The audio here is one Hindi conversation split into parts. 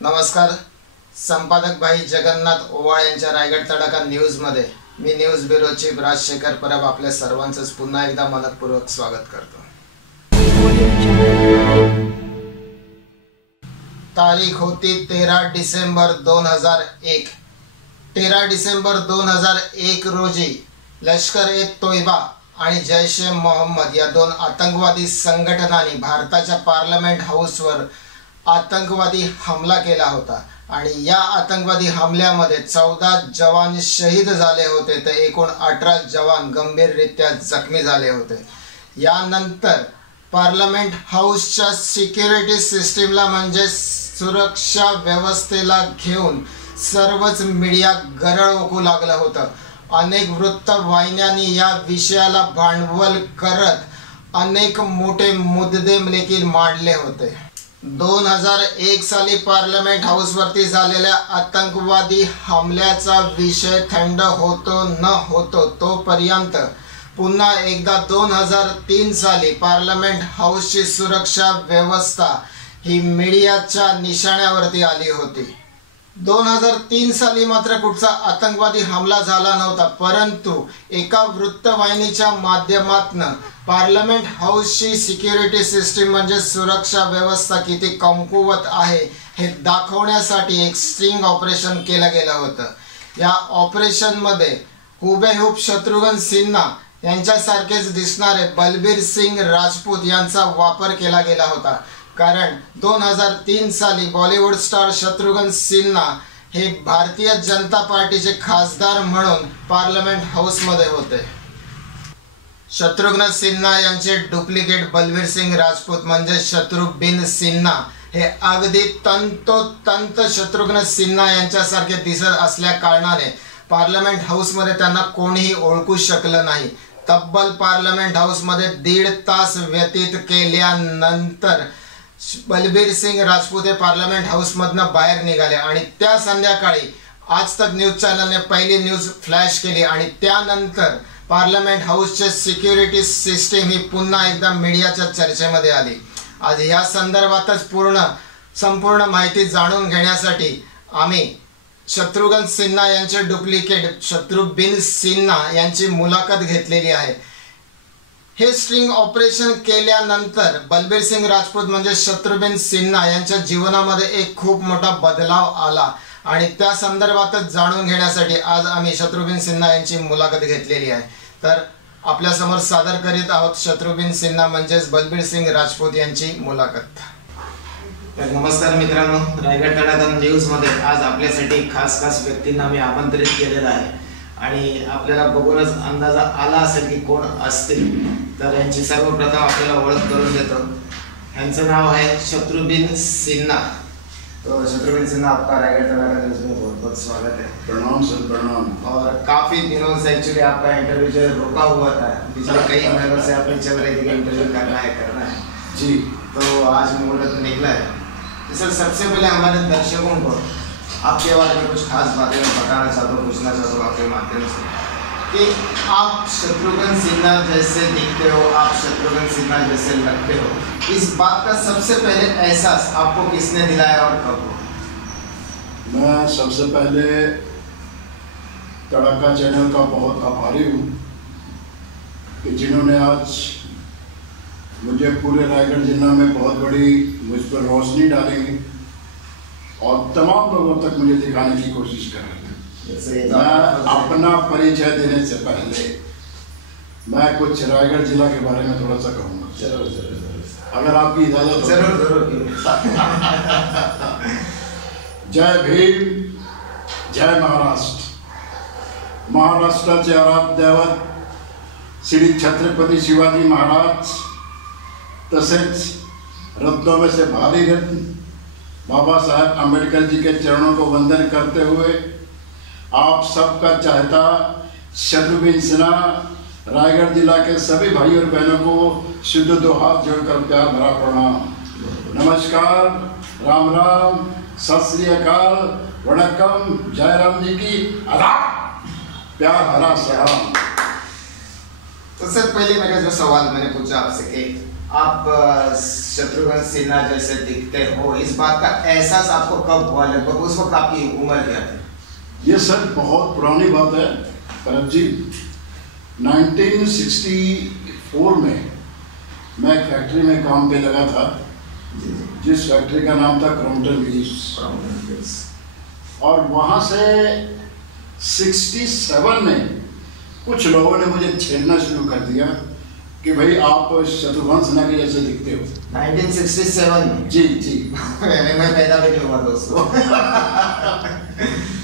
नमस्कार. संपादक भाई जगन्नाथ ओवाळ यांच्या रायगड तडाखा न्यूज मध्ये मी न्यूज ब्युरो चीफ राजशेखर परब आपल्या सर्वांचं पुन्हा एकदा मनपूर्वक स्वागत करतो. तारीख होती 13 डिसेंबर 2001. 13 डिसेंबर 2001 रोजी लष्कर-ए-तोयबा आणि जैश-ए-मोहम्मद या दोन आतंकवादी संघटनांनी भारताच्या पार्लमेंट हाऊसवर आतंकवादी हमला केला होता आणि या आतंकवादी हमल्यामध्ये 14 जवान शहीद झाले होते तर एकूण 18 जवान गंभीररित्या जखमी झाले होते. यानंतर पार्लमेंट हाऊसच्या सिक्युरिटी सिस्टीमला म्हणजे सुरक्षा व्यवस्थेला घेऊन सर्वच मीडिया गरळ ओकू लागलं होतं. अनेक वृत्तवाहिन्यांनी या विषयाला भांडवल करत अनेक मोठे मुद्दे देखील मांडले होते. 2001 साली पार्लमेंट हाऊसवरती झालेल्या आतंकवादी हमल्याचा विषय थंड होतो न होतो तोपर्यंत पुन्हा एकदा 2003 साली पार्लमेंट हाऊसची सुरक्षा व्यवस्था ही मीडियाच्या निशाण्यावरती आली होती. 2003 साली मात्र कुठचा आतंकवादी हमला झाला नव्हता, परंतु एका वृत्तवाहिनीच्या माध्यमातून पार्लमेंट हाऊसची सिक्युरिटी सिस्टीम म्हणजे सुरक्षा व्यवस्था किती कमकुवत आहे हे दाखवण्यासाठी एक स्टिंग ऑपरेशन केलं गेलं होतं. या ऑपरेशनमध्ये हुबेहूब शत्रुघ्न सिन्हा यांच्यासारखेच दिसणारे बलबीर सिंग राजपूत यांचा वापर केला गेला होता. कारण 2003 साली बॉलिवूड स्टार शत्रुघ्न सिन्हा हे भारतीय जनता पार्टीचे खासदार म्हणून पार्लमेंट हाऊसमध्ये होते. शत्रुघ्न सिन्हा यांचे डुप्लिकेट बलबीर सिंग राजपूत म्हणजे शत्रुघ्न सिन्हा हे अगदी तंतोतंत शत्रुघ्न सिन्हा यांच्यासारखे दिसत असल्या कारणाने पार्लमेंट हाऊसमध्ये त्यांना कोणीही ओळखू शकलं नाही. तब्बल पार्लमेंट हाऊसमध्ये 1.5 तास व्यतीत केल्यानंतर बलबीर सिंग राजपूत हे पार्लमेंट हाऊसमधनं बाहेर निघाले आणि त्या संध्याकाळी आज तक न्यूज चॅनलने पहिली न्यूज फ्लॅश केली आणि त्यानंतर पार्लमेंट हाऊसचे सिक्युरिटी सिस्टीम ही पुन्हा एकदा मीडियाच्या चर्चेमध्ये आली. आज या संदर्भातच संपूर्ण माहिती जाणून घेण्यासाठी आम्ही शत्रुघ्न सिन्हा यांचे डुप्लिकेट शत्रुघ्न सिन्हा यांची मुलाखत घेतलेली आहे. हे स्ट्रिंग ऑपरेशन केल्यानंतर बलबीर सिंग राजपूत म्हणजे शत्रुघ्न सिन्हा यांच्या जीवनामध्ये एक खूप मोठा बदलाव आला आणि त्या संदर्भातच जाणून घेण्यासाठी आज आम्ही शत्रुघ्न सिन्हा यांची मुलाखत घेतलेली आहे. तर आपल्यासमोर सादर करीत आहोत शत्रुघ्न सिन्हा म्हणजेच बलबीर सिंग राजपूत यांची मुलाखत. नमस्कार मित्रांनो, रायगड तडाखा न्यूजमध्ये आज आपल्यासाठी खास व्यक्तींना आम्ही आमंत्रित केलेलं आहे आणि आपल्याला बघूनच अंदाजा आला असेल की कोण असतील. तर यांची सर्वप्रथम आपल्याला ओळख करून देतो. यांचं नाव है शत्रुघ्न सिन्हा. तो शत्रुघ्न सिन्हा, आपका रायगड तडाखा न्यूज में बहुत बहुत स्वागत है. प्रणाम सर, प्रणाम. और काफ़ी दिनों से एक्चुअली आपका इंटरव्यू जो रुका हुआ था, पिछले कई महीनों से आप चल रहे थे कि इंटरव्यू करना है जी. तो आज मुहूर्त निकला है. सर, सबसे पहले हमारे दर्शकों को आपके बारे में कुछ खास बातें मैं बताना चाहता हूँ, पूछना चाहता हूँ आपके माध्यम से कि आप शत्रुघ्न सिन्हा जैसे दिखते हो, आप शत्रुघ्न सिन्हा जैसे लगते हो. इस बात का सबसे पहले एहसास आपको किसने दिलाया और कब हुआ? मैं सबसे पहले तड़ाका चैनल का बहुत आभारी हूँ कि जिन्होंने आज मुझे पूरे रायगढ़ जिला में बहुत बड़ी मुझ पर रोशनी डाली और तमाम लोगों तक मुझे दिखाने की कोशिश कर रहे थे. मैं अपना परिचय देने से पहले मैं कुछ रायगढ़ जिला के बारे में थोड़ा सा कहूँगा. जरूर, अगर आपकी इजाज़त. जरूर. जय भीम, जय महाराष्ट्र. महाराष्ट्राचे आराध्य दैवत श्री छत्रपती शिवाजी महाराज, तसेच रत्नों में से भारी रत्न बाबा साहेब अम्बेडकर जी के चरणों को वंदन करते हुए आप सबका चाहता शत्रुघ्न सिन्हा रायगढ़ जिला के सभी भाई और बहनों को शुद्ध 2 हाथ जोड़कर प्यार भरा प्रणाम. नमस्कार, राम राम, सत श्री अकाल, वणक्कम, जय राम जी की आदाब, प्यार भरा सलाम. तो सर, पहले मेरा जो सवाल मैंने पूछा आपसे कि आप शत्रुघ्न सिन्हा जैसे दिखते हो, इस बात का एहसास आपको कब हुआ? लगभग उस वक्त आपकी उम्र क्या थी? ये सर बहुत पुरानी बात है भरत जी। 1964 में मैं एक फैक्ट्री में काम पे लगा था, जिस फैक्ट्री का नाम था क्रॉम्पटन मिल्स। और वहाँ से 67 में कुछ लोगों ने मुझे छेड़ना शुरू कर दिया कि भाई आप शत्रुघ्न सिन्हा के जैसे दिखते हो। 1967 में? जी जी। मैं पैदा भी नहीं हुआ दोस्तों।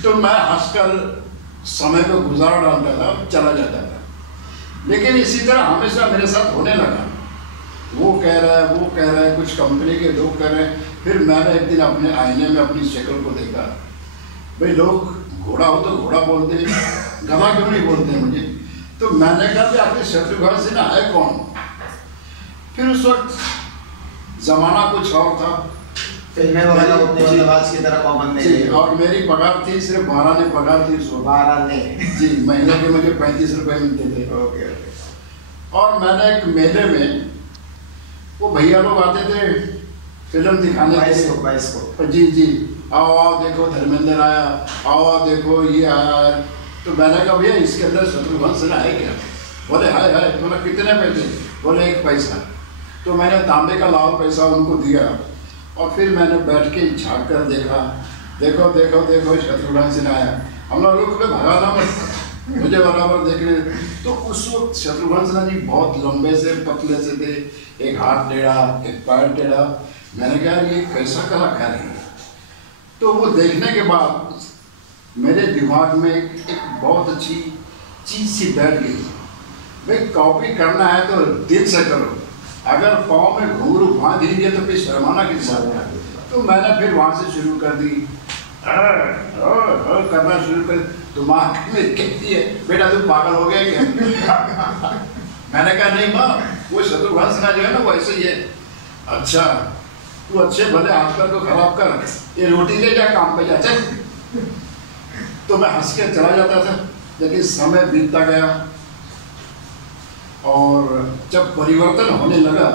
तो मैं हंसकर समय को गुजार डालता था, चला जाता था। लेकिन इसी तरह हमेशा मेरे साथ होने लगा। वो कह रहा है, वो कह रहा है, कुछ कंपनी के लोग कह रहे हैं। फिर मैंने एक दिन अपने आईने में अपनी शक्ल को देखा। भाई लोग घोड़ा हो तो घोड़ा बोलते हैं, गधा क्यों नहीं बोलते मुझे? तो मैंने कहा कि आखिर शत्रुघ्न सिन्हा है कौन? फिर उस वक्त जमाना कुछ और था, फिल्में वगैरह उतनी मतलब आज की तरह पाबंद नहीं थी। और मेरी पगार थी सिर्फ 12 ने पगार थी। 12 ने? जी। महीने के मुझे 35 रुपए मिलते थे। ओके। और मैंने एक मेले में वो भैया लोग आते थे फिल्म दिखाने के लिए। जी जी, आओ आओ देखो धर्मेंद्र आया, आओ आओ देखो ये आया। तो मैंने कहा भैया इसके अंदर शत्रुघ्न सिन्हा है क्या? बोले हाय हाय। बोला कितने पैसे? बोले 1 पैसा। तो मैंने तांबे का लाल पैसा उनको दिया और फिर मैंने बैठ के झाँक कर देखा, देखो देखो देखो शत्रुघ्न सिन्हा आया। हम लोग को भगाना मत, मुझे बराबर देखने। तो उस वक्त शत्रुघ्न सिन्हा जी बहुत लंबे से पतले से थे, एक हाथ टेढ़ा, एक पैर टेढ़ा। मैंने कहा ये कैसा कलाकार है? तो वो देखने के बाद मेरे दिमाग में एक बहुत अच्छी चीज़ सी बैठ गई। भाई कॉपी करना है तो दिल से करो, अगर पाँव में घुंघरू बांध दीजिए तो फिर शर्माना किस बात का? तो मैंने फिर वहाँ से शुरू कर दी, करना शुरू कर। दिमाग में कहती है बेटा तू पागल हो गया क्या? मैंने कहा नहीं माँ, वो शत्रुघ्न सिन्हा जो है ना वो ऐसे ही है। अच्छा तू अच्छे भले हाथ पैर को खराब कर, ये रोटी ले जा, काम पे जाते। तो मैं हंस के चला जाता था। लेकिन समय बीतता गया और जब परिवर्तन होने लगा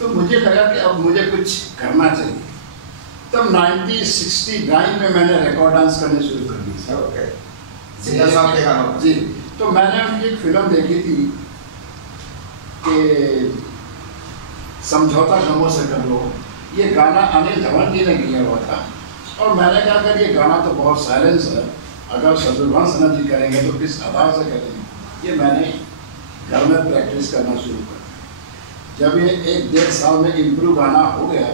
तो मुझे लगा कि अब मुझे कुछ करना चाहिए। तब 1969 में मैंने रिकॉर्ड डांस करने शुरू कर दी। जी। तो मैंने उनकी एक फिल्म देखी थी कि समझौता गमों से कर लो। ये गाना अनिल धवन जी ने किया हुआ था और मैंने कहा अगर ये गाना तो बहुत साइलेंस है, अगर शत्रुघ्न सिन्हा जी करेंगे तो किस आधार से करेंगे? ये मैंने घर में प्रैक्टिस करना शुरू कर। जब ये 1-1.5 साल में इम्प्रूव गाना हो गया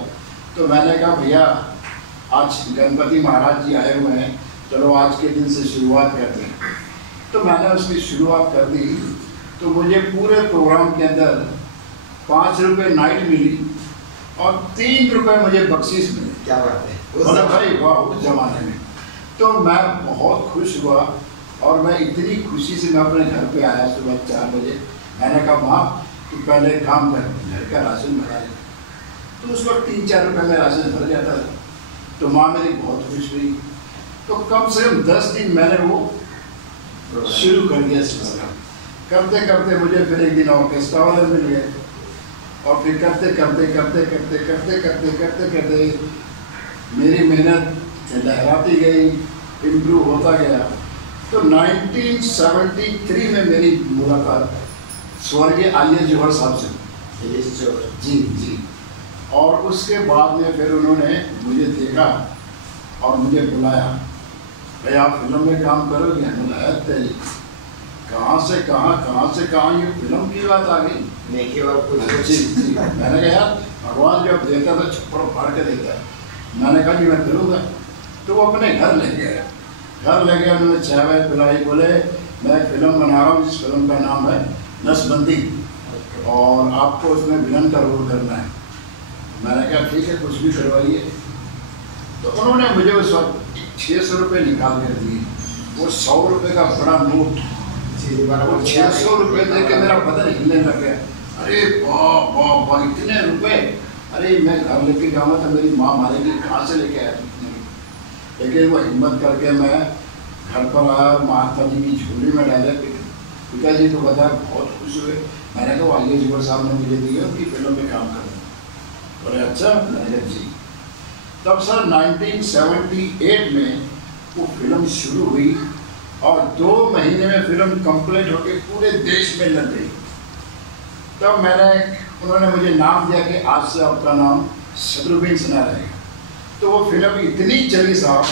तो मैंने कहा भैया आज गणपति महाराज जी आए हुए हैं, चलो आज के दिन से शुरुआत करते हैं। तो मैंने उसकी शुरुआत कर दी। तो मुझे पूरे प्रोग्राम के अंदर 5 रुपये नाइट मिली और 3 रुपये मुझे बख्शीश मिले। क्या बात है? बोला भाई वाह, उस जमाने में। तो मैं बहुत खुश हुआ और मैं इतनी खुशी से मैं अपने घर पे आया सुबह 4 बजे। मैंने कहा माँ तू पहले काम कर, घर का राशन भरा ले। तो उस वक्त 3-4 रुपये में राशन भर जाता था। तो माँ मेरी बहुत खुश हुई। तो कम से कम 10 दिन मैंने वो शुरू कर दिया सिलसिला। करते करते मुझे फिर एक दिन ऑर्केस्ट्रा वाले मिल गए और फिर करते करते करते करते करते करते करते करते मेरी मेहनत लहराती गई, इम्प्रूव होता गया। तो 1973 में मेरी मुलाकात स्वर्गीय आलिया जौहर साहब से। जी जी। और उसके बाद में फिर उन्होंने मुझे देखा और मुझे बुलाया, भाई आप फिल्म में काम करोगे? बुलाया तेरी कहाँ से कहाँ ये फिल्म की बात आ गई। जी जी। मैंने कहा यार भगवान जब देता तो छप्पड़ फाड़ के देता है। मैंने कहा कि मैं करूँगा। तो वो अपने घर ले गए। उन्होंने चाय वाय पिलाई, बोले मैं एक फिल्म बना रहा हूँ, जिस फिल्म का नाम है नसबंदी और आपको उसमें विलन का रोल करना है। मैंने कहा ठीक है कुछ भी करवाइए। तो उन्होंने मुझे उस वक्त 600 रुपये निकाल कर दिए। वो 100 रुपये का बड़ा नोट, वो 600 रुपये दे के मेरा बदन हिलने लग गया। अरे बाप बाप बाप इतने रुपये! अरे मैं घर लेके जाऊँगा तो मेरी माँ मारेगी, कहाँ से लेके आया इतने? लेकिन वो हिम्मत करके मैं घर पर आया, महात्मा जी की झोली में डाले। पिताजी को बताया, बहुत खुश हुए। मैंने कहा वाइए जुगर साहब ने मुझे दिया उनकी फिल्म में काम करना। बोले अच्छा, मैंने कहा जी। तब सर 1978 में वो फिल्म शुरू हुई और 2 महीने में फिल्म कंप्लीट होकर पूरे देश में लग गई। तब उन्होंने मुझे नाम दिया कि आज से आपका नाम शत्रुघ्न सिन्हा रहेगा। तो वो फिल्म इतनी चली साहब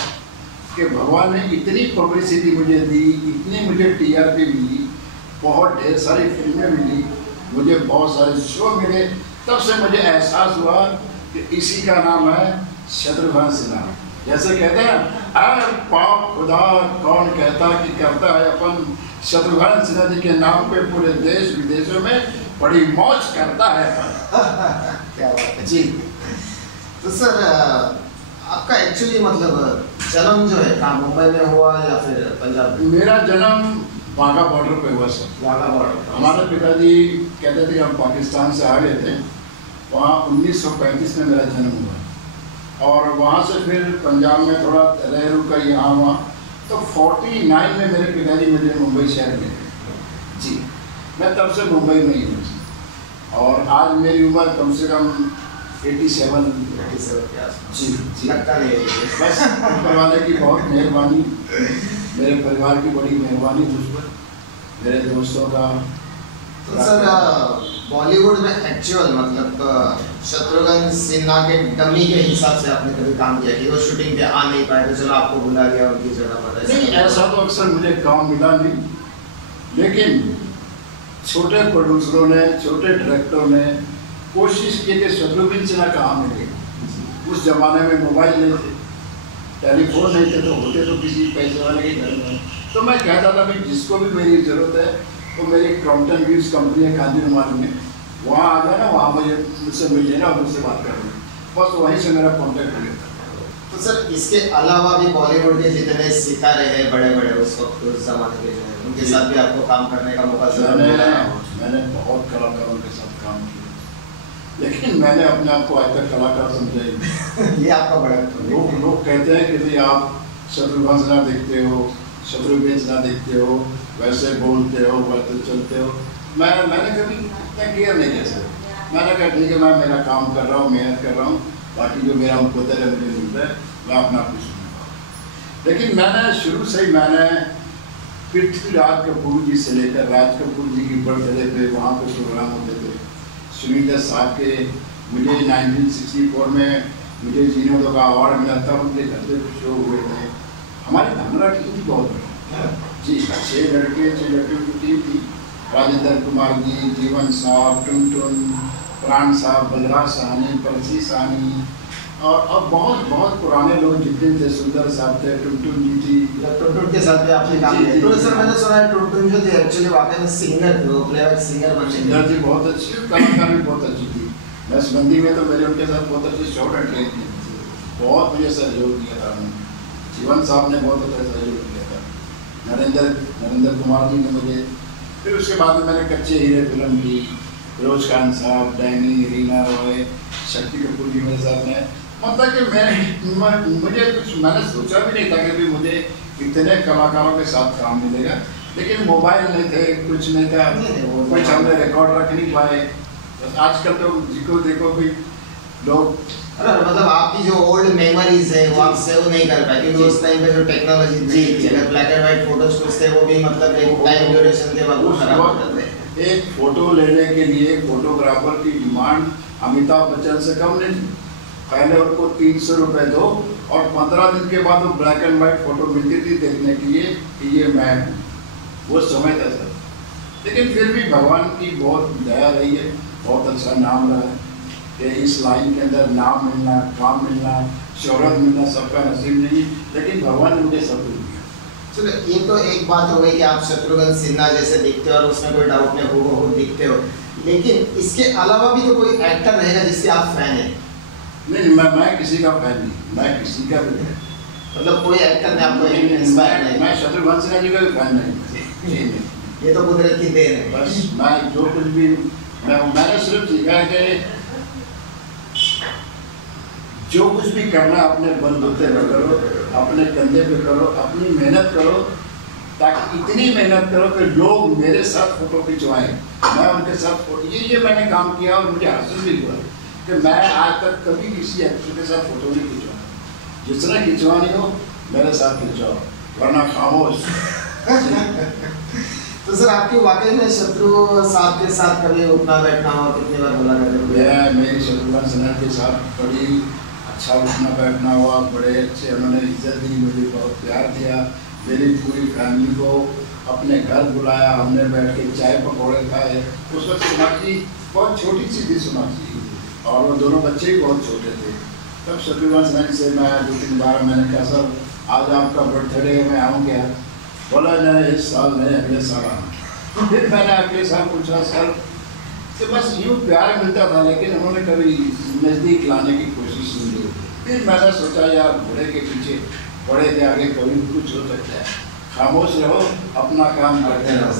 कि भगवान ने इतनी पब्लिसिटी मुझे दी, इतनी मुझे टीआरपी मिली, बहुत ढेर सारी फिल्में मिली, मुझे बहुत सारे शो मिले। तब से मुझे एहसास हुआ कि इसी का नाम है शत्रुघ्न सिन्हा। जैसे कहते हैं अरे पाप खुदा कौन कहता कि करता है अपन, शत्रुघ्न सिन्हा जी के नाम पे पूरे देश विदेशों में बड़ी मौज करता है। क्या बात है जी। तो सर आपका एक्चुअली मतलब जन्म जो है कहाँ, मुंबई में हुआ या फिर पंजाब में? मेरा जन्म वाघा बॉर्डर पे हुआ सर। वाघा बॉर्डर। हमारे पिताजी कहते थे हम पाकिस्तान से आ गए थे, वहाँ 1935 में मेरा जन्म हुआ और वहाँ से फिर पंजाब में थोड़ा रह रुक कर यहाँ हुआ। तो 49 में मेरे पिताजी मुझे मुंबई शहर में जी, मैं तब से मुंबई में ही हूँ और आज मेरी उम्र कम से कम 87 के आसपास। जी। लगता नहीं है बस ऊपर वाले की बहुत मेहरबानी, मेरे परिवार की बड़ी मेहरबानी, मुझ पर, मेरे दोस्तों का। तो सर बॉलीवुड में एक्चुअल मतलब शत्रुघ्न सिन्हा के डमी के हिसाब से आपने कभी काम किया कि वो शूटिंग पे आ नहीं पाए तो चलो आपको बुला गया उनकी जगह पर? नहीं, ऐसा तो अक्सर मुझे काम मिला नहीं, लेकिन छोटे प्रोड्यूसरों ने, छोटे डायरेक्टरों ने कोशिश की कि शत्रुघ्न सिन्हा कहाँ मिलेगा। उस जमाने में मोबाइल नहीं थे, टेलीफोन नहीं थे, तो होते तो किसी पैसे वाले के घर में। तो मैं कहता था भाई जिसको भी मेरी ज़रूरत है तो मेरी क्रॉम्पटन व्यूज़ कंपनी है गांधीनगर में, वहाँ आ जाए ना, वहाँ मुझे मुझसे मिल लेना और मुझसे बात कर लेना, बस वहीं से मेरा कॉन्टैक्ट हो गया। तो सर इसके अलावा भी बॉलीवुड के जितने सितारे हैं बड़े बड़े उस वक्त उस जमाने के जो हैं, उनके साथ भी आपको काम करने का मौका मिला? मैंने बहुत कलाकारों के साथ काम किया, लेकिन मैंने अपने आप को आज तक कलाकार समझा ही नहीं। ये आपका बड़ा लोग कहते हैं कि भाई आप शत्रुघ्न सिन्हा देखते हो, शत्रुघ्न सिन्हा देखते हो, वैसे बोलते हो, वैसे चलते हो। मैंने कभी इतना केयर नहीं किया सर। मैंने कहा ठीक है, मैं मेरा काम कर रहा हूँ, मेहनत कर रहा हूँ, बाकी जो मेरा मुकद्दर है मुझे मिलता है, मैं अपना कुछ नहीं पाऊँ। लेकिन मैंने शुरू से ही पृथ्वीराज कपूर जी से लेकर राज कपूर जी की बर्थडे पे वहाँ पे प्रोग्राम होते थे। सुनीता साहब के मुझे 1964 में मुझे जीनोदो का अवार्ड मिला था, उनके घर पे शो हुए थे। हमारी धामरा टीम थी बहुत बड़ी जी, 6 लड़कियों की टीम थी। राजेंद्र कुमार जी, जीवन साहब, टुनटुन, प्राण साहब, बलराज साहनी, परसी साहनी और अब बहुत पुराने लोग जितने थे, सुंदर साहब थे, टुनटुन जी थी। टुनटुन के साथ भी आपने काम किया? तो सर मैंने सुना है टुनटुन जो थे एक्चुअली वाकई में सिंगर थे, वो प्लेबैक सिंगर बन गए। सिंगर जी बहुत अच्छी, कलाकार भी बहुत अच्छी थी। नसबंदी में तो मेरे उनके साथ बहुत अच्छे शॉट एंड ट्रेन किए, बहुत मुझे सहयोग दिया था उन्होंने। जीवन साहब ने बहुत अच्छा सहयोग किया था। नरेंद्र कुमार जी ने मुझे, फिर उसके बाद में मैंने कच्चे हीरे फिल्म की, फिरोज खान साहब, डैनी, रीना रॉय, शक्ति कपूर जी मेरे साथ में। मतलब कि मुझे कुछ मैंने सोचा भी नहीं था कि भी मुझे इतने कलाकारों के साथ काम मिलेगा, लेकिन मोबाइल नहीं थे, कुछ नहीं था, कुछ हमने रिकॉर्ड रख नहीं पाए। बस आजकल तो जिसको देखो भी लोग, मतलब आपकी जो ओल्ड मेमोरीज है वो आप सेव नहीं कर पाए क्योंकि उस टाइम पे जो टेक्नोलॉजी थी, अगर ब्लैक एंड व्हाइट फोटोज कुछ थे वो भी मतलब एक टाइम ड्यूरेशन के बाद खराब हो जाते हैं। एक फोटो लेने के लिए फोटोग्राफर की डिमांड अमिताभ बच्चन से कम नहीं थी। पहले उनको 300 रुपये दो और 15 दिन के बाद वो ब्लैक एंड व्हाइट फोटो मिलती थी देखने के लिए कि ये मैं हूँ। वो समय था सर, लेकिन फिर भी भगवान की बहुत दया रही है, बहुत अच्छा नाम रहा है कि इस लाइन के अंदर नाम मिलना, काम मिलना, शोहरत मिलना सबका नसीब नहीं, लेकिन भगवान ने मुझे सब कुछ दिया। चलो ये तो एक बात हो गई कि आप शत्रुघ्न सिन्हा जैसे दिखते हो और उसमें कोई डाउट नहीं, हूबहू दिखते हो, लेकिन इसके अलावा भी तो कोई एक्टर रहेगा जिसके आप फैन हैं? नहीं, मैं किसी का फैन नहीं, मैं किसी का भी नहीं। मतलब कोई एक्टर ने आपको इंस्पायर नहीं? मैं शत्रुघ्न सिन्हा जी का भी फैन नहीं। ये तो कुदरत की देन है। बस मैं जो कुछ भी मैंने सिर्फ सीखा है कि जो कुछ भी करना अपने बलबूते पे करो, अपने कंधे पे करो, अपनी मेहनत करो, ताकि इतनी मेहनत करो कि लोग मेरे साथ फोटो खिंचवाएं। मैं उनके साथ ये मैंने काम किया और मुझे हासिल भी हुआ कि मैं आज तक कभी किसी एक्टर के साथ फोटो नहीं खिंचवाया। जितना खिंचवानी हो मेरे साथ खिंचवाओ, वरना खामोश। तो सर आपकी वाकई में शत्रु साहब के साथ कभी उठना बैठना हो, कितनी बार मुलाकात हुई? मेरी शत्रुघ्न सिन्हा के साथ बड़ी अच्छा उठना बैठना हुआ, बड़े अच्छे उन्होंने इज्जत दी, मुझे बहुत प्यार दिया। मेरी पूरी फैमिली को अपने घर बुलाया, हमने बैठ के चाय पकौड़े खाए। उस वक्त सोनाक्षी बहुत छोटी सी थी, सोनाक्षी, और वो दोनों बच्चे भी बहुत छोटे थे। तब शत्रुघ्न सिन्हा से मैं 2-3 बार मैंने कहा सर आज आपका बर्थडे है, मैं आऊँ क्या? बोला नहीं इस साल नहीं, अगले साल आना। फिर मैंने अगले साल पूछा सर, तो बस यूँ प्यार मिलता था, लेकिन उन्होंने कभी नज़दीक लाने की कोशिश नहीं की। फिर मैंने सोचा यार घोड़े के पीछे बड़े के आगे कभी कुछ हो सकता है, खामोश रहो, अपना काम करते रहो।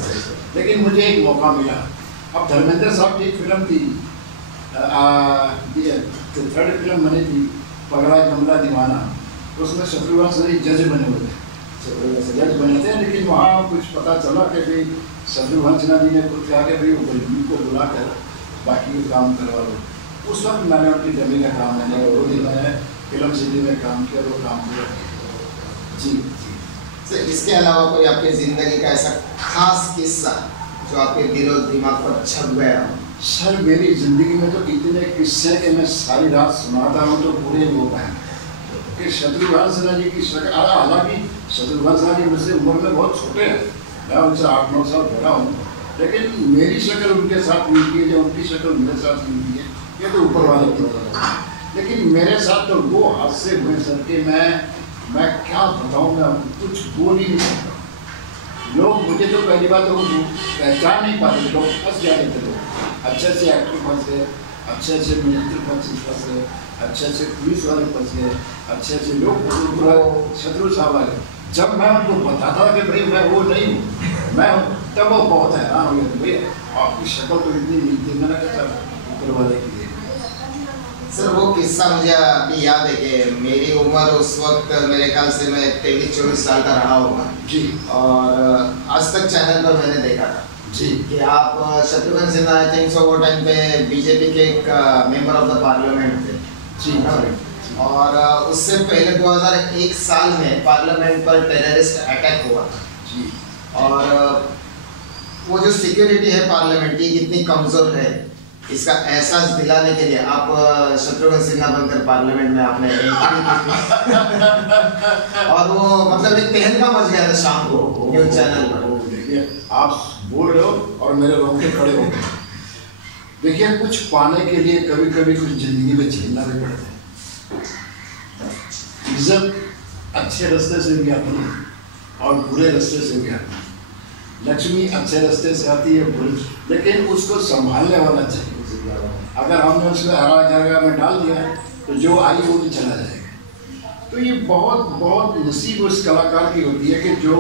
लेकिन मुझे एक मौका मिला। अब धर्मेंद्र साहब की एक फिल्म थी, थर्ड फिल्म बनी थी पगला कमला दीवाना, उसमें शत्रुघ्न सिन्हा जज बने हुए थे, जज बने थे। लेकिन वहाँ कुछ पता चला कि भाई शत्रुघ्न सिन्हा जी ने खुद कहा कि भाई वो को बुला कर बाकी काम करवा लो। उस वक्त मैंने उनकी जमीन का काम मैंने 2 दिन मैंने फिल्म सिटी में काम किया, वो काम पूरा किया। जी जी सर, इसके अलावा कोई आपकी ज़िंदगी का ऐसा खास किस्सा जो आपके दिलो दिमाग पर छप गया हो? सर मेरी ज़िंदगी में तो इतने किस्से कि मैं सारी रात सुनाता हूँ तो पूरे नहीं हो पाए। कि शत्रुघ्न सिन्हा जी की शक्ल, हालांकि शत्रुघ्न सिन्हा जी मुझसे उम्र में बहुत छोटे हैं, मैं उनसे 8-9 साल बड़ा हूँ, लेकिन मेरी शक्ल उनके साथ मिलती है, जो उनकी शक्ल मेरे साथ मिलती है, ये तो ऊपर वाले की तरफ है। लेकिन मेरे साथ तो वो हादसे हुए सर कि मैं क्या बताऊँ, मैं कुछ बोल ही नहीं सकता। लोग मुझे तो पहली बात तो पहचान नहीं पाते, लोग फंस जाते थे। लोग अच्छे से एक्टर फंस गए, अच्छे अच्छे मिनिस्टर फंस गए, अच्छे अच्छे पुलिस वाले फंस गए, अच्छे अच्छे लोग शत्रु साहब वाले। जब मैं उनको बताता कि भाई मैं वो नहीं हूँ, मैं हूँ, तब वो बहुत हैरान हो गया, भाई आपकी शक्ल तो इतनी मिलती। मैंने कहा सर ऊपर वाले की। सर वो किस्सा मुझे अभी याद है कि मेरी उम्र उस वक्त मेरे ख्याल से मैं 23-24 साल का रहा होगा जी, और आज तक चैनल पर मैंने देखा था जी कि आप Shatrughan Sinha I think so वो टाइम पे बीजेपी के एक मेंबर ऑफ द पार्लियामेंट थे जी। और उससे पहले 2001 साल में पार्लियामेंट पर टेररिस्ट अटैक हुआ था जी। और वो जो सिक्योरिटी है पार्लियामेंट की कितनी कमज़ोर है, इसका एहसास दिलाने के लिए आप शत्रुघ्न सिन्हा बनकर पार्लियामेंट में आपने एंट्री की थी और वो मतलब एक तहलका मच गया था शाम को न्यूज़ चैनल पर। देखिए आप बोल रहे हो और मेरे रोंगटे खड़े हो गए। देखिए कुछ पाने के लिए कभी कभी कुछ जिंदगी में झेलना भी पड़ता है। इज्जत अच्छे रास्ते से भी आती है और बुरे रास्ते से भी आती है। लक्ष्मी अच्छे रास्ते से आती है बुरी, लेकिन उसको संभालने वाला चाहिए। अगर हमने उसको हरा जगह में डाल दिया तो जो आई वो भी चला जाएगा। तो ये बहुत बहुत नसीब उस कलाकार की होती है कि जो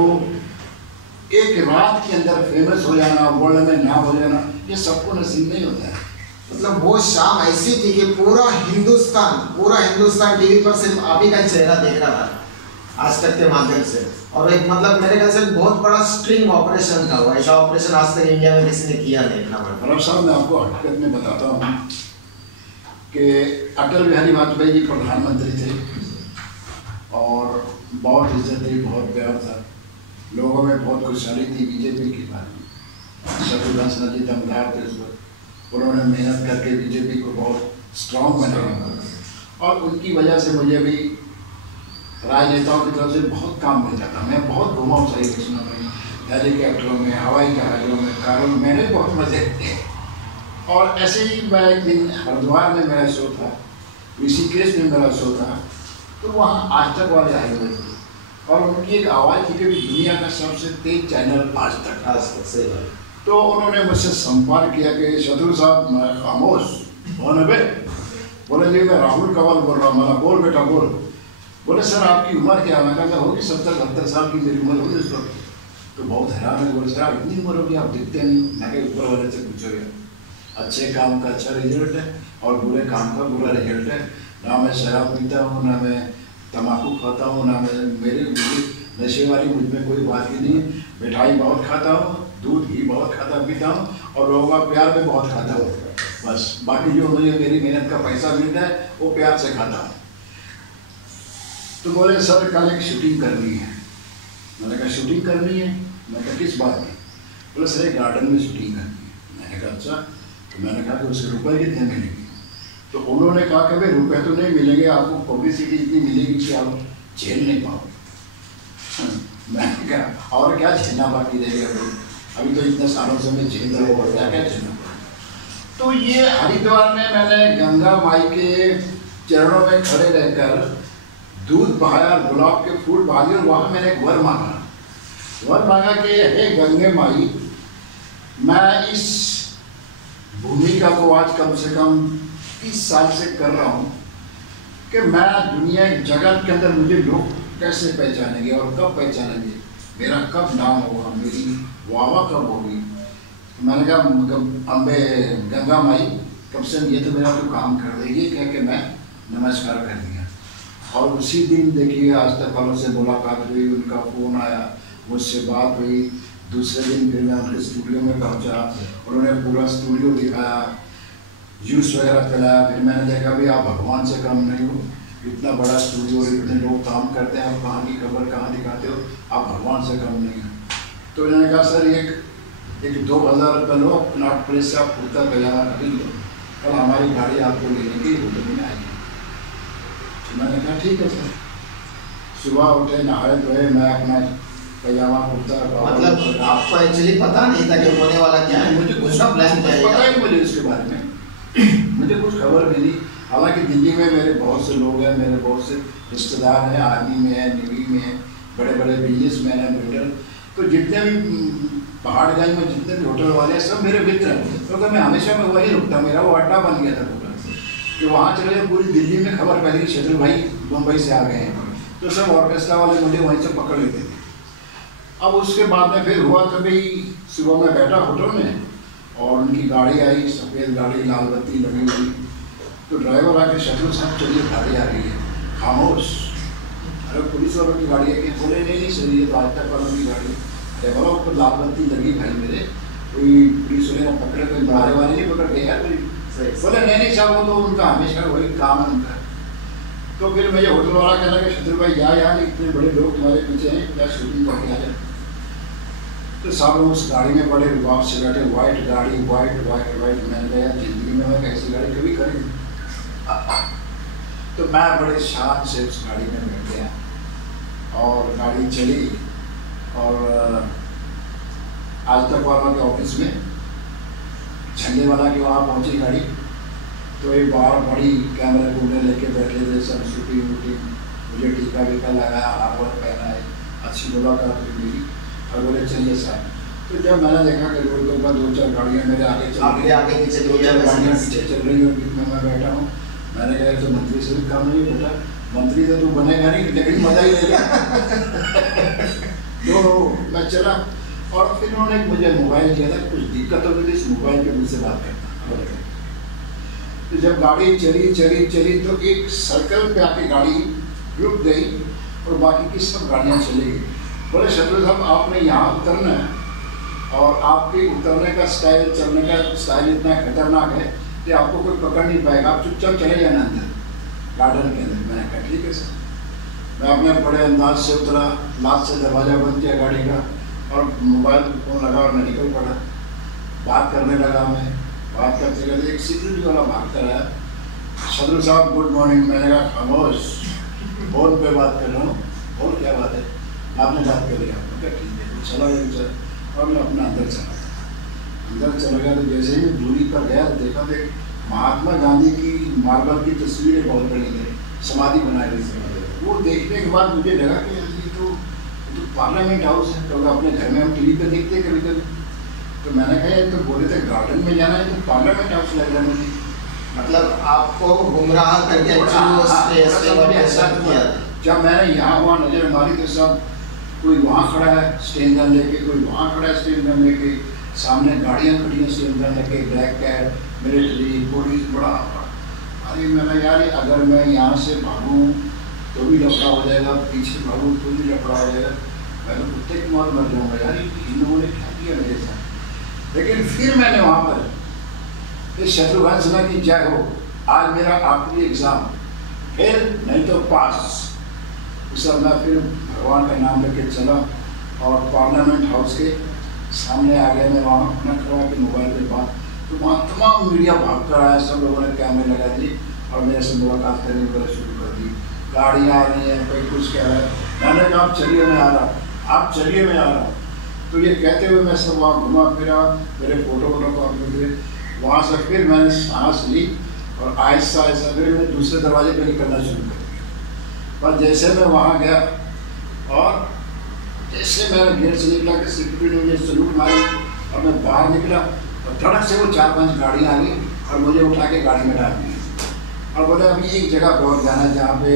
एक रात के अंदर फेमस हो जाना, वर्ल्ड में नाम हो जाना, ये सबको नसीब नहीं होता है। मतलब वो शाम ऐसी थी कि पूरा हिंदुस्तान टीवी पर सिर्फ आप ही का चेहरा देख रहा था आज तक के माध्यम से। और एक मतलब मेरे ख्याल से बहुत बड़ा स्ट्रिंग ऑपरेशन था वो, ऐसा ऑपरेशन आज तक इंडिया में किसी ने किया नहीं। रब साहब मैं आपको हकीकत में बताता हूँ कि अटल बिहारी वाजपेयी जी प्रधानमंत्री थे और बहुत इज्जत थी, बहुत प्यार था, लोगों में बहुत खुशहाली थी बीजेपी के बारे में। शत्रुघ्न सिन्हा जी दमदार थे उस वक्त, उन्होंने मेहनत करके बीजेपी को बहुत स्ट्रॉन्ग बनाया और उनकी वजह से मुझे भी राजनेताओं की तरफ से बहुत काम मिलता था। मैं बहुत घुमा हूँ सही कृष्णा में, हेलीकॉप्टरों में, हवाई जहाज़ों में, कारों में, मैंने बहुत मजे किए। और ऐसे ही मैं एक दिन हरिद्वार में मेरा शो था, ऋषिकेश में मेरा शो था, तो वहाँ आज तक वाले आए हुए थे और उनकी एक आवाज़ थी कि दुनिया का सबसे तेज चैनल आज तक सही बात। तो उन्होंने मुझसे संपर्क किया कि शत्रु साहब मैं खामोश कौन है बे? बोले जी मैं राहुल कंवल बोल रहा हूँ। मैंने बोल बेटा बोल। बोले सर आपकी उम्र क्या? मैं कहता होगी 70-72 साल की मेरी उम्र होगी इस वक्त। तो बहुत हैरान है, बोले सर आप इतनी उम्र होगी आप दिखते नहीं। मैं कहा ऊपर वाले से पूछोगे, अच्छे काम का अच्छा रिजल्ट है और बुरे काम का बुरा रिजल्ट है। ना मैं शराब पीता हूँ, ना मैं तम्बाकू खाता हूँ, ना मैं मेरे नशे वाली मुझ में कोई बात ही नहीं है। मिठाई बहुत खाता हूँ, दूध घी बहुत खाता पीता हूँ और लोगों का प्यार भी बहुत खाता हूँ। बस बाकी जो मुझे मेरी मेहनत का पैसा मिलता है वो प्यार से खाता हूँ। तो बोले सर कल एक शूटिंग करनी है। मैंने कहा शूटिंग करनी है? मैं कहा किस बात की? बोले सर एक गार्डन में शूटिंग करनी है। मैंने कहा अच्छा। तो मैंने कहा कि उसके रुपये कितने मिलेंगे? तो उन्होंने कहा कि भाई रुपये तो नहीं मिलेंगे, आपको पब्लिसिटी इतनी मिलेगी कि आप झेल नहीं पाओगे। मैंने कहा और क्या झेलना बाकी रहेगा भाई, अभी तो इतने सालों से मैं झेल रहा हूँ, क्या क्या झेलना। तो ये हरिद्वार में मैंने गंगा माई के चरणों में खड़े रहकर दूध बहाया, गुलाब के फूल बहाए और वहाँ मैंने एक वर मांगा कि हे गंगे माई, मैं इस भूमिका को आज कम से कम 30 साल से कर रहा हूँ कि मैं दुनिया जगत के अंदर मुझे लोग कैसे पहचानेंगे और कब पहचानेंगे, मेरा कब नाम होगा, मेरी वाह कब होगी। मैंने कहा अम्बे गंगा माई कब से ये तो मेरा तो काम कर देगी, कह के मैं नमस्कार कर दिया। और उसी दिन देखिए आज तक वालों से मुलाकात हुई, उनका फ़ोन आया, मुझसे बात हुई। दूसरे दिन फिर मैं उनके स्टूडियो में पहुंचा, उन्होंने पूरा स्टूडियो दिखाया, जूस वगैरह पिलाया। फिर मैंने देखा भी आप भगवान से कम नहीं हो, इतना बड़ा स्टूडियो, इतने लोग काम करते हैं, आप कहाँ की खबर कहाँ दिखाते हो, आप भगवान से कम नहीं हो। तो उन्होंने कहा सर एक 2000 रुपये लो, कनॉट प्लेस से आप कुर्ता पजामा खरीद लो, कल हमारी गाड़ी आपको लेने की होटल में आएगी। तो मैंने कहा ठीक है सर। सुबह उठे, नहाए धोए, मैं अपना पजामा कुर्ता, मतलब आपको एक्चुअली पता नहीं था कि होने वाला क्या है? मुझे कुछ प्लान पता ही मुझे इसके बारे में मुझे कुछ खबर भी नहीं। हालांकि दिल्ली में मेरे बहुत से लोग हैं, मेरे बहुत से रिश्तेदार हैं, आर्मी में है, नेवी में है, बड़े बड़े बिजनेसमैन हैं, बिल्डर। तो जितने भी पहाड़गंज में जितने भी होटल वाले हैं सब मेरे मित्र हैं, क्योंकि मैं हमेशा में वही रुकता, मेरा वो अड्डा बन गया था होटल कि वहाँ चले। पूरी दिल्ली में खबर फैली कि शत्रु भाई मुंबई से आ गए हैं, तो सब ऑर्केस्ट्रा वाले मुझे वहीं से पकड़ लेते थे। अब उसके बाद में फिर हुआ कभी सुबह में बैठा होटल में और उनकी गाड़ी आई, सफ़ेद गाड़ी, लाल बत्ती लगी हुई। तो ड्राइवर आके शत्रु साहब चलिए गाड़ी आ रही है, खामोश। अरे पुलिस वालों की गाड़ी है कि? बोले नहीं सर ये तो आज तक वालों की गाड़ी। अरे बोला ऊपर लाल बत्ती लगी भाई मेरे, कोई पुलिस वाले ना पकड़े, कोई बाहर वाले नहीं पकड़ गए यार। बोले नहीं साहब वो तो उनका हमेशा वही काम है उनका। तो फिर मुझे होटल वाला कहना कि शत्रु भाई यार इतने बड़े लोग तुम्हारे पीछे हैं, क्या शूटिंग करके आ जाए। तो सब लोग उस गाड़ी में बड़े रुबाब से बैठे, वाइट गाड़ी, वाइट वाइट वाइट। मैंने कहा यार जिंदगी में मैं ऐसी गाड़ी कभी करी। तो मैं बड़े शान से उस गाड़ी में बैठ गया और गाड़ी चली और आज तक वालों के ऑफिस में झंडे वाला के वहाँ पहुँची गाड़ी। तो एक बार बड़ी कैमरा कूलर लेके बैठे थे सब, शूटिंग वूटिंग, मुझे टीका वीका लगाया, हाथ पहना है, अच्छी मुलाकात हुई मेरी। और बोले चलिए साहब। तो जब मैंने देखा कि रोड के ऊपर 2-4 गाड़ियाँ मेरे आगे चल रही, आगे पीछे 2-4 गाड़ियाँ पीछे चल रही और बीच में मैं बैठा हूँ। मैंने कहा तो मंत्री से भी काम नहीं बेटा, मंत्री तो तू बनेगा नहीं, लेकिन मजा ही लेगा। तो मैं चला और फिर उन्होंने मुझे मोबाइल दिया था, कुछ दिक्कत हो गई थी इस मोबाइल पे मुझसे बात करना। तो जब गाड़ी चली तो एक सर्कल पे आके गाड़ी रुक गई और बाकी की सब गाड़ियाँ चली गई। बोले शत्रु साहब आपने यहाँ उतरना है और आपके उतरने का स्टाइल, चलने का स्टाइल इतना खतरनाक है कि आपको कोई पकड़ नहीं पाएगा, आप चुपचाप चले जाना अंदर गार्डन के अंदर। मैंने कहा ठीक है सर। मैं अपने बड़े अंदाज से उतरा, लात से दरवाज़ा बंद किया गाड़ी का और मोबाइल पर फ़ोन लगा और मैं निकल पड़ा। बात करने लगा, मैं बात करते करते एक सिक्योरिटी वाला भाग कर आया, शत्रु साहब गुड मॉर्निंग। मैंने कहा खामोश, फ़ोन पे बात कर रहा हूँ, और क्या बात है, आपने बात कर लिया। ठीक है, चला गया और मैं अपना अंदर चला गया। तो जैसे ही दूरी पर गया देखा तो महात्मा गांधी की मार्बल की तस्वीरें बहुत बड़ी है, समाधि बनाई हुई थी। वो देखने के बाद मुझे लगा कि ये तो पार्लियामेंट हाउस है, क्योंकि अपने घर में हम टीवी पे देखते हैं कभी कभी। तो मैंने कहा ये तो बोले थे गार्डन में जाना है, तो पार्लियामेंट हाउस लग रहा है मुझे। मतलब आपको गुमराह करके ऐसा किया। जब मैंने यहाँ वहाँ नजर मारी तो सब कोई वहाँ खड़ा है स्टेन गन लेके, कोई वहाँ खड़ा है स्टेन गन लेके, सामने गाड़ियाँ खड़ी हैं स्टेन गन लेके, ब्लैक कैट, मिलिट्री, पुलिस, बड़ा। अरे मैंने यार अगर मैं यहाँ से भागूँ तो भी लफड़ा हो जाएगा, पीछे भागूँ तो भी लफड़ा हो जाएगा। मैं तो कुत्ते की मौत मर जाऊंगा यार, इन लोगों ने क्या किया मेरे साथ। लेकिन फिर मैंने वहाँ पर इस शत्रुघ्न सिन्हा की जय हो, आज मेरा आखिरी एग्जाम फिर नहीं तो पास। उस समय मैं फिर भगवान का नाम लेके चला और पार्लियामेंट हाउस के सामने आ गया। मैं वहाँ अपना खड़ा के मोबाइल पे बात, तो वहाँ तमाम मीडिया भाग कर आया, सब लोगों ने कैमरे लगा दिए और मेरे से मुलाकात करने वगैरह शुरू कर दी। गाड़ियाँ आ रही हैं, कोई कुछ कह रहा है, मैंने कहा आप चलिए मैं आ रहा, आप चलिए मैं आ रहा। तो ये कहते हुए मैं सब वहाँ घुमा फिरा, मेरे फोटो काफी थे। वहाँ से फिर मैंने सांस ली और आहिस्ता आहिस्ता फिर मैंने दूसरे दरवाजे पर निकलना शुरू कर दिया। पर जैसे मैं वहाँ गया और जैसे मैं गेट से निकला कि सिक्योरिटी ने मुझे सल्यूट मारी और मैं बाहर निकला और धड़क से वो 4-5 गाड़ियाँ आ गई और मुझे उठा के गाड़ी में डाल दिया और बोले अभी एक जगह पर और जाना है जहाँ पे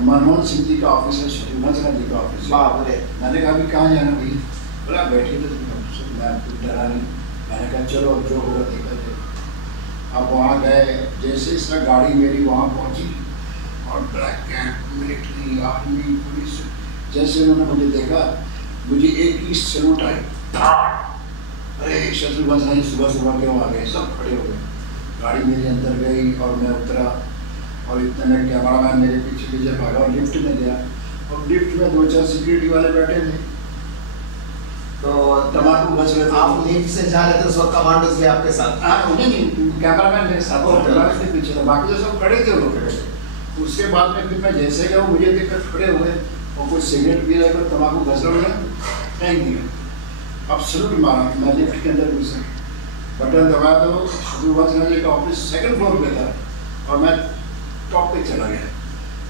मनमोहन सिंह जी का ऑफिस है, शत्रुघ्न सिन्हा जी का ऑफिस है। मैंने कहा अभी कहाँ जाना भाई? बोला बैठिए तो मैं कुछ डरा नहीं। मैंने कहा चलो जो होगा देखा जाए। अब वहाँ गए, जैसे इसका गाड़ी मेरी वहाँ पहुँची और black cap, military, army, police, जैसे उन्होंने मुझे देखा मुझे एक ही सैल्यूट आई। अरे शत्रुघ्न सिन्हा जी सुबह सुबह क्यों आ गए? सब खड़े हो गए। गाड़ी मेरे अंदर गई और मैं उतरा और इतने में कैमरामैन मेरे पीछे पीछे भागा और लिफ्ट में गया और लिफ्ट में 2-4 सिक्योरिटी वाले बैठे थे। तो तम्बाकू बच रहे थे। आप लिफ्ट से जा रहे थे, सब कमांडोज भी आपके साथ? हाँ, नहीं कैमरामैन मेरे साथ और पीछे था, बाकी तो सब खड़े थे, वो लोग खड़े थे। उसके बाद में फिर मैं जैसे गया मुझे देखकर खड़े हुए और कुछ सिगरेट पी रहे, तम्बाकू घस रहे, फेंक दिया। अब सलूट मारा, मैं लिफ्ट के अंदर घुसा, बटन दबाया तो शत्रुघ्न सिन्हा जी का ऑफिस 2nd फ्लोर पे था और मैं टॉप पे चला गया।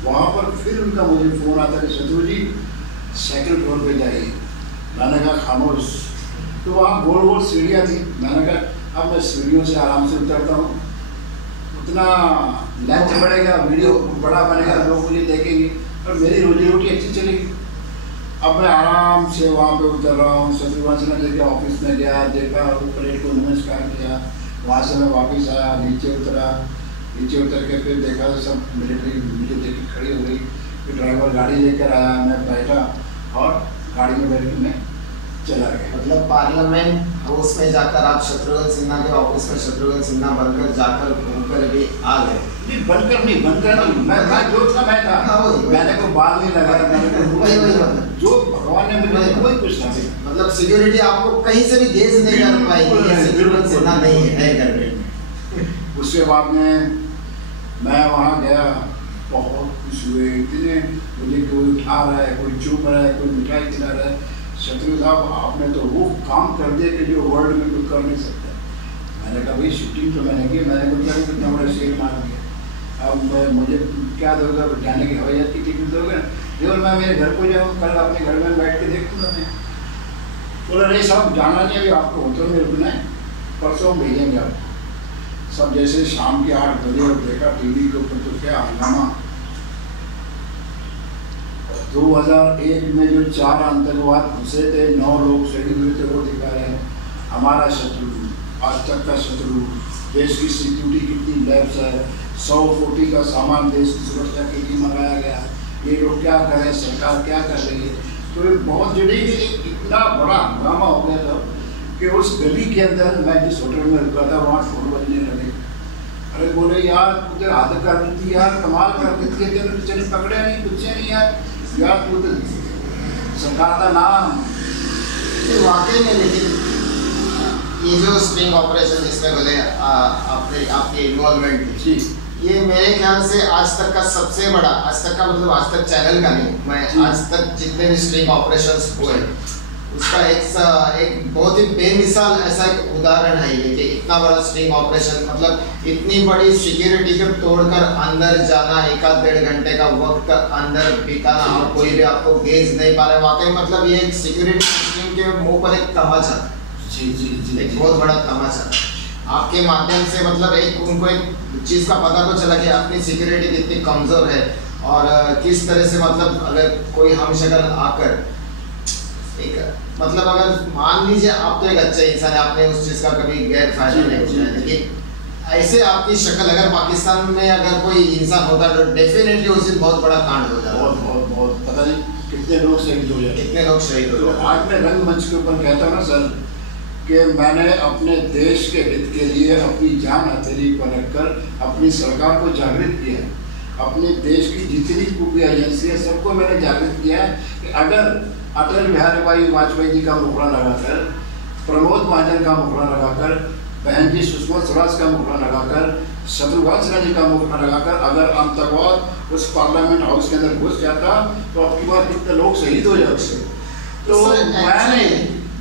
वहाँ पर फिर उनका मुझे फ़ोन आता कि शत्रु जी 2nd फ्लोर पे जाइए। मैंने कहा खामोश। तो वहाँ गोल गोल सीढ़ियाँ थी। मैंने कहा अब मैं सीढ़ियों से आराम से उतरता हूँ, उतना लेंथ बढ़ेगा, वीडियो बड़ा बनेगा, लोग मुझे देखेंगे और मेरी रोजी रोटी अच्छी चलेगी। अब मैं आराम से वहाँ पे उतर रहा हूँ। शत्रुघ्न सिन्हा जी के ऑफिस में गया, देखा, परेड को नमस्कार किया। वहाँ से मैं वापस आया, नीचे उतरा, नीचे उतर के फिर देखा तो सब मिलिट्री मुझे देख के खड़ी हो गई। फिर ड्राइवर गाड़ी लेकर आया, मैं बैठा और गाड़ी में बैठ के मैं चला गया। मतलब पार्लियामेंट हाउस में जाकर आप शत्रुघ्न सिन्हा के ऑफिस में शत्रुघ्न सिन्हा बनकर जाकर घूमकर भी आ गए? नहीं, बनकर नहीं, मैं जो था मैं था। हाँ, मैंने कोई बाल नहीं लगाया, मैंने जो भगवान ने मुझे कोई कुछ नहीं। मतलब सिक्योरिटी आपको कहीं से भी गेज नहीं कर पाएगी, शत्रुघ्न सिन्हा नहीं है करके। उसके बाद में मैं वहाँ गया, बहुत खुश हुए, इतने मुझे कोई उठा रहा है, कोई चुप रहा है, कोई मिठाई खिला रहा है। शत्रु साहब आपने तो वो काम कर दिया कि जो वर्ल्ड में कोई कर नहीं सकता। मैंने कहा भाई शूटिंग तो मैंने की, मैंने बोला कितना बड़ा शेर मार दिया। अब मुझे क्या दोगे? जाने की हवाई जहाज की टिकट दोगे? केवल मैं मेरे घर को जाऊँ, कल अपने घर में बैठ के देखूँगा मैं। बोला नहीं साहब जाना नहीं, अभी आपको होटल में रुकना है, परसों हम भेजेंगे आपको। सब जैसे शाम के 8 बजे और देखा टीवी के ऊपर तो क्या हंगामा। 2001 में जो 4 आतंकवाद घुसे थे, 9 लोग शहीद हुए थे, वो दिखा रहे हैं। हमारा शत्रु, आज तक का शत्रु, देश की सिक्योरिटी कितनी लैब्स है, 100 कोटी का सामान देश की सुरक्षा के लिए मंगाया गया। ये लोग क्या कर रहे हैं, सरकार क्या कर रही है? तो ये बहुत जड़ी इतना बड़ा हंगामा हो गया था कि उस गली के अंदर मैं जिस होटल में रुका था वहाँ ढोल बजने लगे। अरे बोले यार तुझे हद कर दी थी यार, कमाल कर दी थी, चले पकड़े नहीं, कुछ नहीं यार तू तो सरकार का नाम। वाकई में लेकिन ये जो स्ट्रिंग ऑपरेशन जिसमें बोले आपकी इन्वॉल्वमेंट थी, ये मेरे ख्याल से आज तक का सबसे बड़ा, आज तक का मतलब आज तक चैनल का नहीं, मैं आज तक जितने भी स्ट्रिंग ऑपरेशंस हुए उसका एक बहुत ही बेमिसाल ऐसा एक उदाहरण है ये कि इतना बड़ा स्ट्रिंग ऑपरेशन, मतलब इतनी बड़ी सिक्योरिटी को तोड़कर अंदर जाना, 1-1.5 घंटे का वक्त अंदर बिताना और कोई भी आपको गेज नहीं पा रहा। वाकई मतलब ये एक सिक्योरिटी सिस्टम के मुंह पर एक तमाचा, एक बहुत बड़ा तमाचा। आपके माध्यम से मतलब एक उनको एक चीज़ का पता तो चला कि अपनी सिक्योरिटी कितनी कमज़ोर है और किस तरह से मतलब अगर कोई हमशक्ल आकर एक मतलब अगर मान लीजिए आप तो एक अच्छा इंसान है, आपने उस चीज़ का कभी गैर फायदा नहीं उठाया, लेकिन ऐसे आपकी शक्ल अगर पाकिस्तान में अगर कोई इंसान होता तो डेफिनेटली उस दिन बहुत बड़ा कांड हो जाता। बहुत पता नहीं कितने कितने लोग शहीद हो जाए, कितने लोग शहीद हो तो जाए। आज मैं रंगमंच के ऊपर कहता हूँ ना सर कि मैंने अपने देश के हित के लिए अपनी जान हथेली पर रखकर अपनी सरकार को जागृत किया है। अपने देश की जितनी खुफिया एजेंसी है सबको मैंने जागृत किया है कि अगर अटल बिहारी भाई वाजपेयी जी का मुखड़ा लगाकर, प्रमोद महाजन का मुखड़ा लगाकर, बहन जी सुषमा स्वराज का मुखड़ा लगाकर, शत्रुघ्न सिन्हा जी का मुखड़ा लगाकर अगर आतंकवाद उस पार्लियामेंट हाउस के अंदर घुस जाता तो अब की बार कितने लोग शहीद हो जाते। तो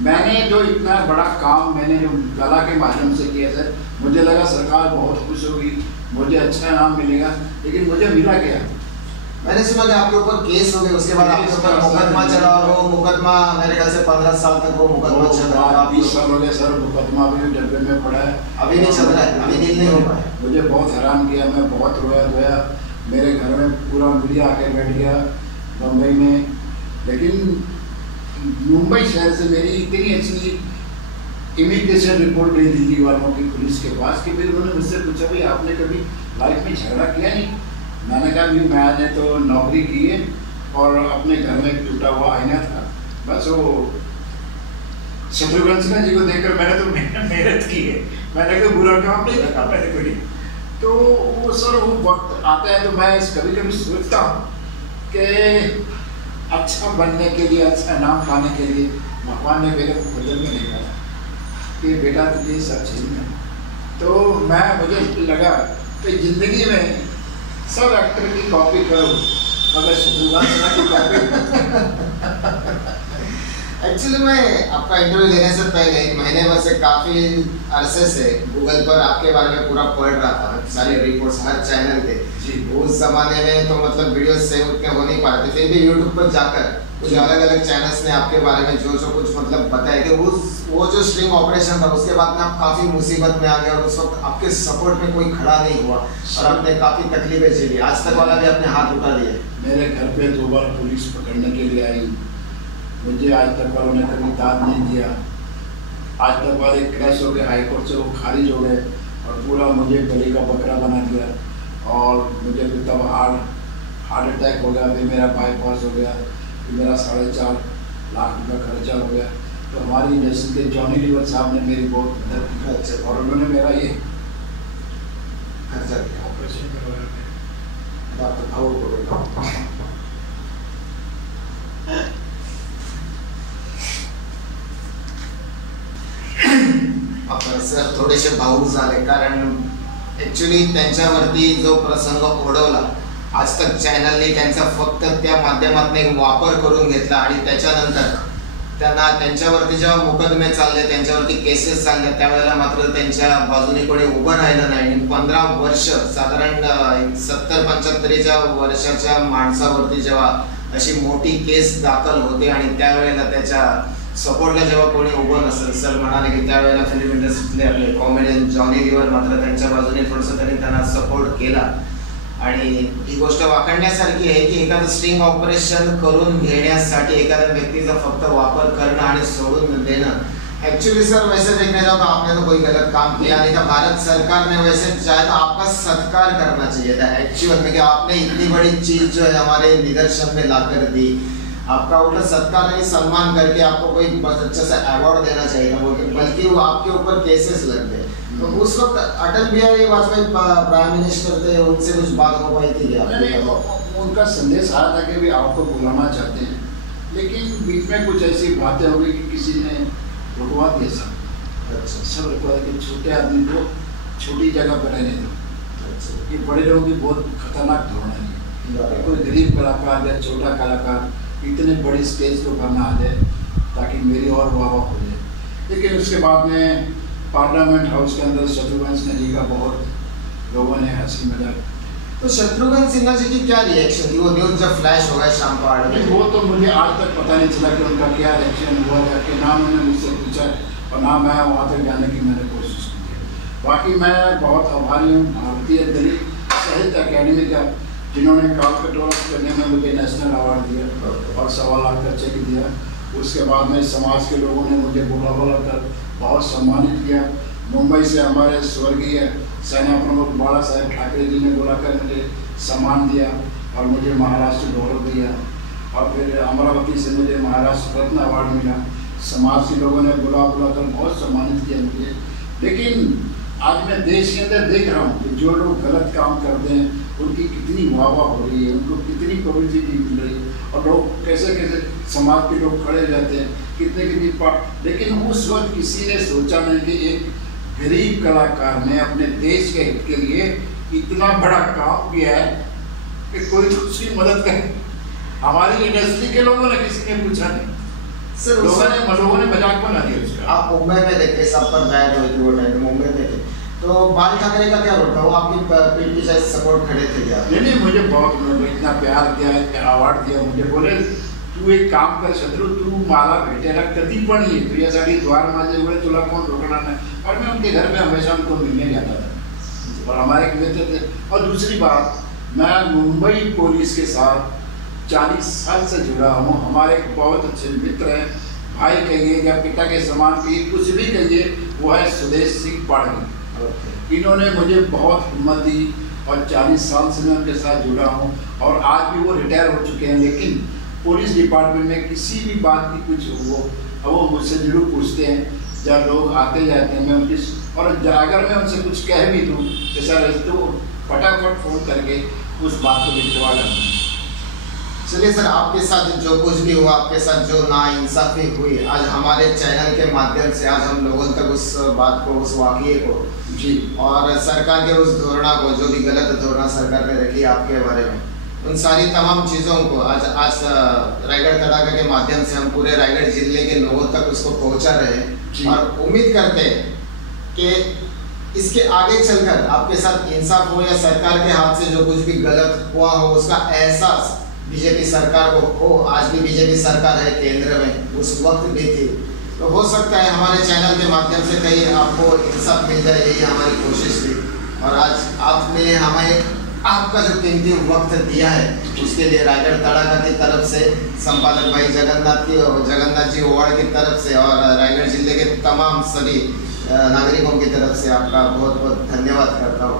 मैंने जो इतना बड़ा काम मैंने जो कला के माध्यम से किया सर, मुझे लगा सरकार बहुत खुश होगी, मुझे अच्छा इनाम मिलेगा, लेकिन मुझे मिला क्या? मैंने सुना कि आपके ऊपर केस हो गए, उसके बाद आपके ऊपर मुकदमा चला और वो मुकदमा मेरे ख्याल से 15 साल तक वो मुकदमा चल रहा है। 20 साल हो गए सर, मुकदमा भी डब्बे में पड़ा है, अभी नहीं चल रहा है, अभी नील नहीं हो पाया। मुझे बहुत हैरान किया, मैं बहुत रोया। मेरे घर में पूरा मीडिया आके बैठ गया मुंबई में, लेकिन मुंबई शहर से मेरी इतनी अच्छी इमिग्रेशन रिपोर्ट गई दिल्ली वालों की पुलिस के पास कि फिर उन्होंने मुझसे पूछा भाई आपने कभी लाइफ में झगड़ा किया नहीं? मैंने कहा भी मैंने तो नौकरी की है और अपने घर में एक टूटा हुआ आईना था, बस वो शत्रुघ्न सिन्हा जी को देखकर मैंने तो मेहनत की है, मैंने कोई बुरा काम नहीं रखा मैंने कोई। तो वो सर वो वक्त आता है तो मैं कभी कभी सोचता हूँ कि अच्छा बनने के लिए, अच्छा नाम पाने के लिए भगवान ने मेरे को भजन में लिखा था कि बेटा तुझे सब चाहिए। तो मुझे लगा कि जिंदगी में सब एक्टर की कॉपी करो मगर शत्रुघ्न सिन्हा की कॉपी। एक्चुअली मैं आपका इंटरव्यू लेने से पहले एक महीने भर से काफ़ी अरसे से गूगल पर आपके बारे में पूरा पढ़ रहा था, सारे रिपोर्ट्स हर चैनल पे। उस जमाने में तो मतलब वीडियोस सेव उतने हो नहीं पाते, फिर भी यूट्यूब पर जाकर कुछ अलग अलग चैनल्स ने आपके बारे में जो कुछ मतलब बताया कि वो जो स्ट्रिंग ऑपरेशन था उसके बाद में आप काफ़ी मुसीबत में आ गए और उस वक्त आपके सपोर्ट में कोई खड़ा नहीं हुआ और आपने काफ़ी तकलीफें झेली, आज तक वाला भी अपने हाथ उठा दिए। मेरे घर पे 2 बार पुलिस पकड़ने के लिए आई, मुझे आज तक वालों ने कभी दाद नहीं दिया। आज तक वाले क्रैश हो गए, हाईकोर्ट से वो खारिज हो गए और पूरा मुझे गले का बकरा बना दिया और मुझे तब हार्ट अटैक हो गया, फिर मेरा बाईपास हो गया, फिर मेरा 4.5 लाख रुपया खर्चा हो गया। तो हमारी इंडस्ट्री के जॉनी लीवर साहब ने मेरी बहुत मदद की और उन्होंने मेरा ये खर्चा किया, ऑपरेशन करवाया। सर थोडेसे भावूक झाले कारण ॲक्च्युली त्यांच्यावरती जो प्रसंग ओढवला आज तक चॅनलने त्यांचा फक्त त्या माध्यमातून एक वापर करून घेतला आणि त्याच्यानंतर त्यांच्यावरती जेव्हा मुकदमे चालले, त्यांच्यावरती केसेस चालल्या, त्यावेळेला मात्र त्यांच्या बाजूने कोणी उभं राहिलं नाही। 15 वर्ष साधारण 70-75 वर्षाच्या माणसावरती जेव्हा अशी मोठी केस दाखल होते आणि त्यावेळेला त्याच्या सपोर्टला जेव्हा कोणी उभं नसेल, सर म्हणाले की त्यावेळेला फिल्म इंडस्ट्रीतले आपले कॉमेडियन जॉनी लिव्हर मात्र त्यांच्या बाजूने थोडंसं त्यांना सपोर्ट केला आणि ही गोष्ट वाखाणण्यासारखी आहे की एखादं स्ट्रिंग ऑपरेशन करून घेण्यासाठी एखाद्या व्यक्तीचा फक्त वापर करणं आणि सोडून देणं। एक्चुअली सर वैसे देखने जाओ तो आपने तो कोई गलत काम किया नहीं था, भारत सरकार ने वैसे चाहे तो आपका सत्कार करना चाहिए था एक्चुअल में कि आपने इतनी बड़ी चीज जो है हमारे निदर्शन में ला कर दी। आपका उल्टा सत्कार नहीं सम्मान करके आपको कोई अच्छा सा अवार्ड देना चाहिए था, बल्कि वो आपके ऊपर केसेस लग गए। तो उस वक्त अटल बिहारी वाजपेयी प्राइम मिनिस्टर थे, उनसे कुछ बात हो पाई थी क्या? उनका संदेश आया था कि भी आपको बुलाना चाहते हैं, लेकिन बीच में कुछ ऐसी बातें हो गई कि किसी ने रुकवा दिया सब। अच्छा, सब रुकवा कि छोटे आदमी को छोटी जगह पर रहने दो। अच्छा, ये बड़े लोगों की बहुत खतरनाक धोरण है। कोई गरीब कलाकार या छोटा कलाकार इतने बड़ी स्टेज को करना आ जाए ताकि मेरी और वाह हो जाए। लेकिन उसके बाद में पार्लियामेंट हाउस के अंदर शत्रुघ्न सिन्हा जी का बहुत लोगों ने हंसी मजाक। तो शत्रुघ्न सिन्हा जी की क्या रिएक्शन थी? वो न्यूज जब फ्लैश हो गया शाम को 8 बजे, वो तो मुझे आज तक पता नहीं चला कि उनका क्या रिएक्शन हुआ है, कि ना उन्होंने मुझसे पूछा और ना मैं वहाँ तक जाने की मैंने कोशिश की है। बाकी मैं बहुत आभारी हूँ भारतीय दलित साहित्य अकेडमी का, जिन्होंने काल कटोरा करने में मुझे नेशनल अवार्ड दिया और 1.25 लाख का चेक दिया। उसके बाद में समाज के लोगों ने मुझे बुला कर बहुत सम्मानित किया। मुंबई से हमारे स्वर्गीय सेना प्रमुख बाला साहेब ठाकरे जी ने बुलाकर मुझे सम्मान दिया और मुझे महाराष्ट्र गौरव दिया। और फिर अमरावती से मुझे महाराष्ट्र रत्न अवार्ड मिला। समाज के लोगों ने बुला कर बहुत सम्मानित किया मुझे। लेकिन आज मैं देश के अंदर देख रहा हूँ कि जो लोग गलत काम करते हैं उनकी कितनी वाह हो रही है, उनको कितनी पब्लिसिटी मिल रही है, और लोग कैसे कैसे समाज के लोग खड़े रहते हैं, कितने पार्ट। लेकिन उस वक्त किसी ने सोचा नहीं कि एक गरीब कलाकार ने अपने देश के हित के लिए इतना बड़ा काम किया है कि कोई उसकी मदद करे। हमारी इंडस्ट्री के लोगों ने किसी ने पूछा नहीं सर, लोगों ने मजाक बना दिया उसका। आप मुंबई में देखे, सब पर बैन हुई थी वो टाइम मुंबई में थे, तो बाल ठाकरे का क्या रोल था? वो आपकी पीठ के साथ सपोर्ट खड़े थे क्या? नहीं, मुझे बहुत इतना प्यार दिया, अवार्ड दिया मुझे। बोले तू एक काम कर शत्रु, तू मला भेटेला कधी पण ये, तुझ्यासाठी द्वार माझे उघडे, तुला कोण रोकणार नाही। और मैं उनके घर में हमेशा उनको मिलने जाता था और हमारे मित्र थे। और दूसरी बात, मैं मुंबई पुलिस के साथ 40 साल से जुड़ा हूँ। हमारे एक बहुत अच्छे मित्र हैं, भाई कहिए या पिता के समान कहिए, कुछ भी कहिए, वो है सुदेश सिंह पाड़गी। इन्होंने मुझे बहुत हिम्मत दी और 40 साल से मैं उनके साथ जुड़ा हूँ। और आज भी वो रिटायर हो चुके हैं, लेकिन पुलिस डिपार्टमेंट में किसी भी बात की कुछ हो, वो मुझसे जरूर पूछते हैं। जब लोग आते जाते हैं, मैं उनकी, और अगर मैं उनसे कुछ कह भी दूँ तो सर तो फटाफट फ़ोन करके उस बात को लिखवा लेते हैं। चलिए सर, आपके साथ जो कुछ भी हुआ, आपके साथ जो नाइंसाफी हुई, आज हमारे चैनल के माध्यम से आज हम लोगों तक उस बात को, उस वाक़ये को जी, और सरकार के उस धोरणा को, जो भी गलत धोरणा सरकार ने रखी आपके बारे में, उन सारी तमाम चीज़ों को आज रायगढ़ तड़ाका के माध्यम से हम पूरे रायगढ़ जिले के लोगों तक उसको पहुंचा रहे हैं। और उम्मीद करते हैं कि इसके आगे चलकर आपके साथ इंसाफ हो या सरकार के हाथ से जो कुछ भी गलत हुआ हो उसका एहसास बीजेपी सरकार को हो। आज भी बीजेपी सरकार है केंद्र में, उस वक्त भी थी, तो हो सकता है हमारे चैनल के माध्यम से कहीं आपको इंसाफ मिल जाए, यही हमारी कोशिश थी। और आज आपने हमें आपका जो कीमती वक्त दिया है उसके लिए रायगढ़ तड़ाका की तरफ से, संपादक भाई जगन्नाथ जी ओवाड़ की तरफ से और रायगढ़ जिले के तमाम सभी नागरिकों की तरफ से आपका बहुत बहुत धन्यवाद करता हूँ।